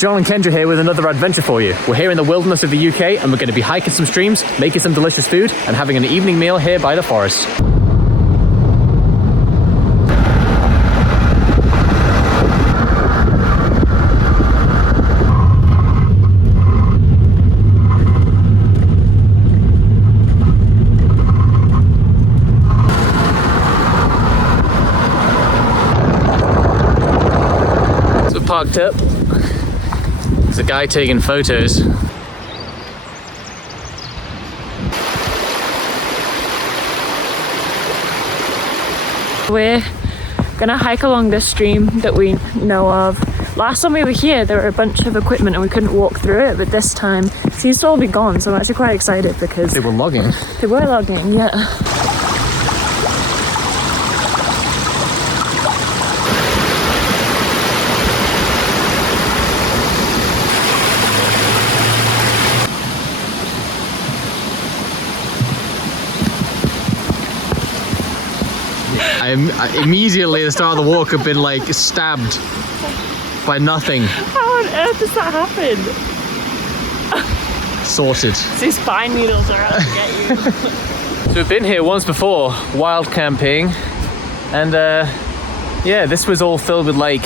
John and Kendra here with another adventure for you. We're here in the wilderness of the UK and we're going to be hiking some streams, making some delicious food and having an evening meal here by the forest. So parked up. There's a guy taking photos. We're gonna hike along this stream that we know of. Last time we were here, there were a bunch of equipment and we couldn't walk through it, but this time it seems to all be gone, so I'm actually quite excited because They were logging. They were logging, yeah. I immediately at the start of the walk have been like stabbed by nothing. How on earth does that happen? Sorted. These pine needles are out to get you. So we've been here once before, wild camping, and yeah, this was all filled with like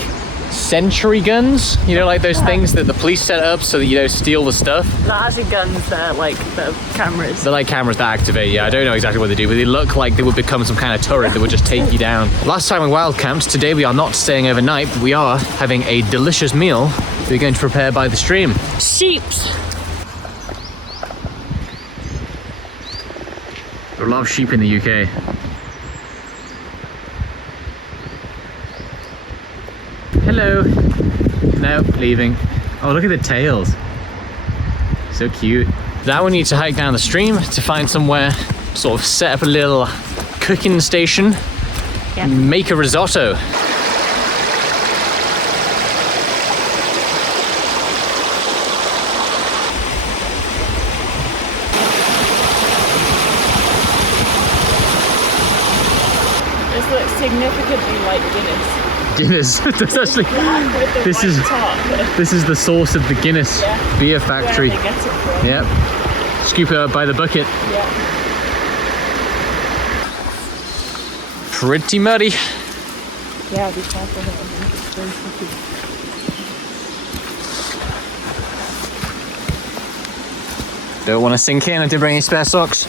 sentry guns, you know, like those things that the police set up so that you don't steal the stuff. Not actually guns, they're like the cameras. They're like cameras that activate, yeah, I don't know exactly what they do, but they look like they would become some kind of turret that would just take you down. Last time we wild camped, today we are not staying overnight, but we are having a delicious meal that we're going to prepare by the stream. Sheeps! There are a lot of sheep in the UK. Hello. No, leaving. Oh, look at the tails. So cute. Now we need to hike down the stream to find somewhere, sort of set up a little cooking station, Yeah. make a risotto. This looks significantly like Guinness. Guinness. That's actually, this is the source of the Guinness beer factory. Where they get it from. Yep. Scoop it up by the bucket. Yeah. Pretty muddy. Yeah, be careful. It's very tricky. Don't want to sink in. I did bring any spare socks.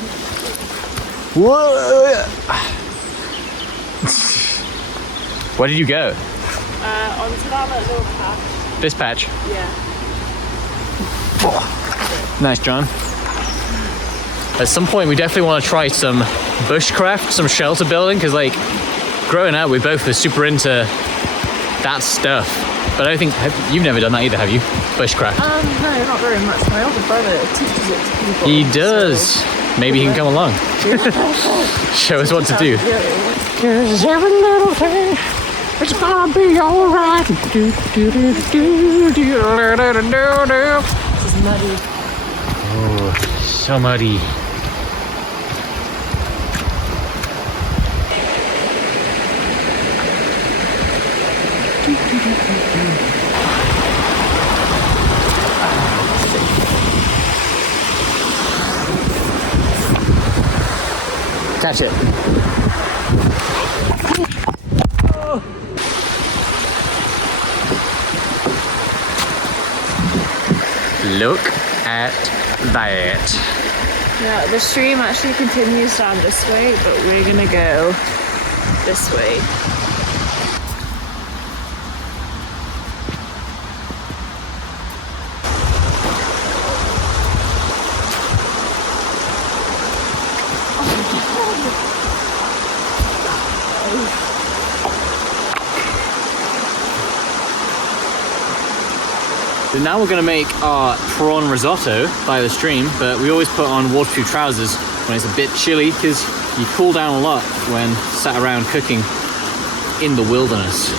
Whoa! Where did you go? Onto that little patch. This patch. Yeah. Nice, John. At some point, we definitely want to try some bushcraft, some shelter building, because like growing up, we both were super into that stuff. But I don't think you've never done that either, have you? Bushcraft. No, not very much. My older brother teaches it to people. He does. So Maybe he can come along. Show us what to do. Cause every little thing, it's gonna be alright. This is muddy. Oh, so muddy. Catch it. Look at that. Yeah, the stream actually continues down this way, but we're gonna go this way. So now we're gonna make our prawn risotto by the stream, but we always put on waterproof trousers when it's a bit chilly because you cool down a lot when sat around cooking in the wilderness.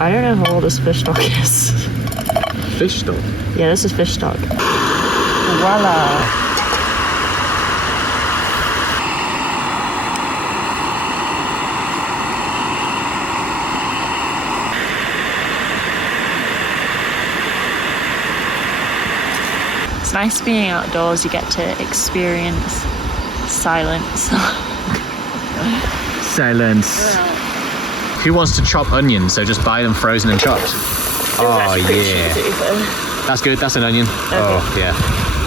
I don't know how old this fish stock is. Fish stock? Yeah, this is fish stock. Voila. nice being outdoors. You get to experience silence. Silence. Who wants to chop onions? So just buy them frozen and chopped. Oh yeah. That's good. That's an onion. Okay. Oh yeah.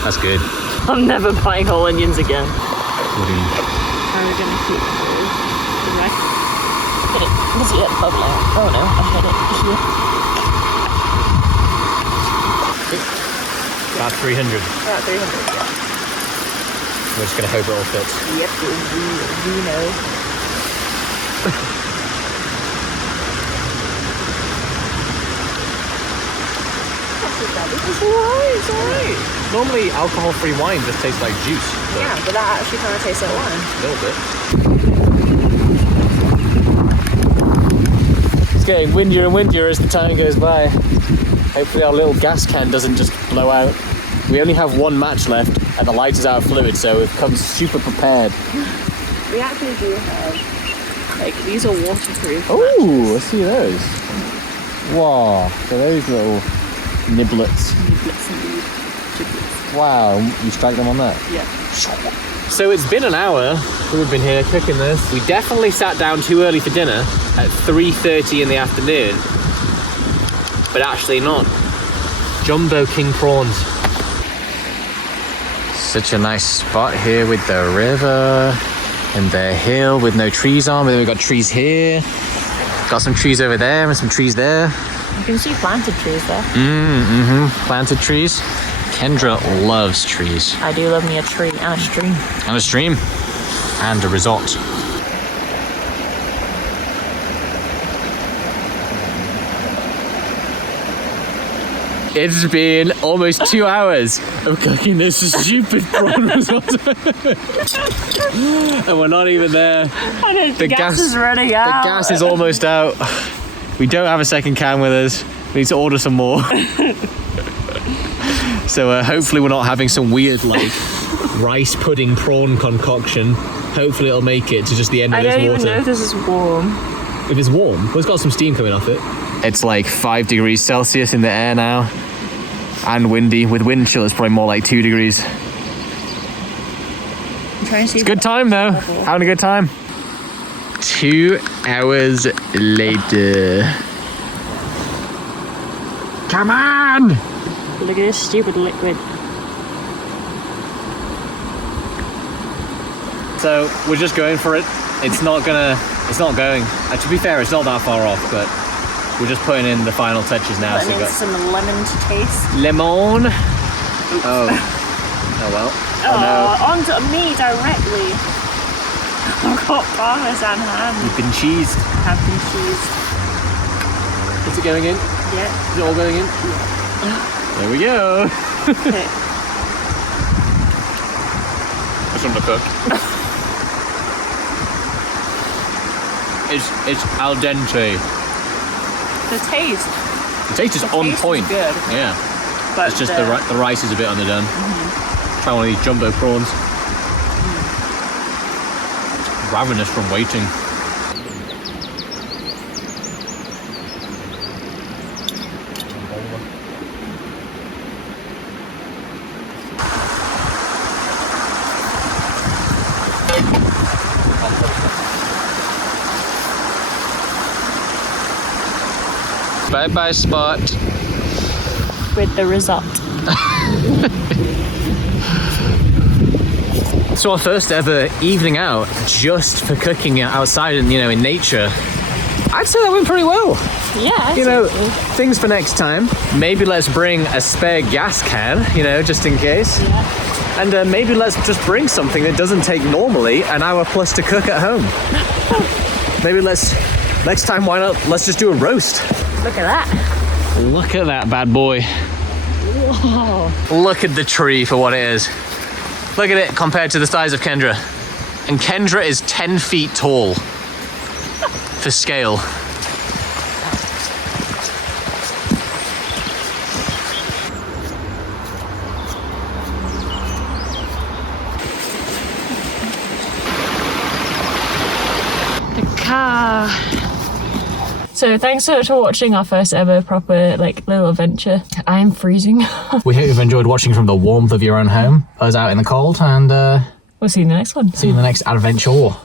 That's good. I'm never buying whole onions again. What do you... How are we gonna keep right? Hit it. Was it bubbling? Oh no, I hit it here. About 300. About 300, yeah. We're just gonna hope it all fits. Yep, we know. It's alright, it's alright. Normally alcohol-free wine just tastes like juice. Yeah, but that actually kind of tastes like wine. A little bit. It's getting windier and windier as the time goes by. Hopefully our little gas can doesn't just blow out. We only have one match left and the light is out of fluid, so we've come super prepared. We actually do have, like, these are waterproof. Oh, let's see those. Wow, so those little niblets. Wow, you strike them on that? Yeah. So it's been an hour that we've been here cooking this. We definitely sat down too early for dinner at 3:30 in the afternoon, but actually not. Jumbo king prawns. Such a nice spot here with the river and the hill with no trees on, but then we've got trees here. Got some trees over there and some trees there. You can see planted trees there. Planted trees. Kendra loves trees. I do love me a tree and a stream. And a stream. And a resort. It's been almost 2 hours of cooking this stupid prawn risotto. And we're not even there. The gas is running out. The gas is almost out. We don't have a second can with us. We need to order some more. So hopefully we're not having some weird like rice pudding prawn concoction. Hopefully it'll make it to just the end of this water. I don't even know if this is warm. If it's warm, well, it's got some steam coming off it. It's like 5 degrees Celsius in the air now. And windy. With wind chill, it's probably more like 2 degrees. I'm trying to see. It's a good time though. Having a good time. 2 hours later. Come on! Look at this stupid liquid. So we're just going for it. It's not going. To be fair, it's not that far off, but we're just putting in the final touches now. Putting in some lemon to taste. Lemon. Oops. Oh well. Oh no. Onto me directly. I've got parmesan ham. You've been cheesed. I've been cheesed. Is it going in? Yeah. Is it all going in? Yeah. There we go. Okay. It's undercooked. It's al dente. The taste. The taste is on point. Good. Yeah. But it's just the rice is a bit underdone. Try one of these jumbo prawns. Ravenous from waiting. Bye-bye spot. With the result. So our first ever evening out just for cooking outside and, in nature. I'd say that went pretty well. Yeah. Things for next time. Maybe let's bring a spare gas can, just in case. Yeah. And maybe let's just bring something that doesn't take normally an hour plus to cook at home. Maybe next time, why not, let's just do a roast. Look at that. Look at that bad boy. Whoa. Look at the tree for what it is. Look at it compared to the size of Kendra. And Kendra is 10 feet tall. For scale. So thanks so much for watching our first ever proper like little adventure. I am freezing. We hope you've enjoyed watching from the warmth of your own home, us out in the cold, and We'll see you in the next one. see you in the next adventure.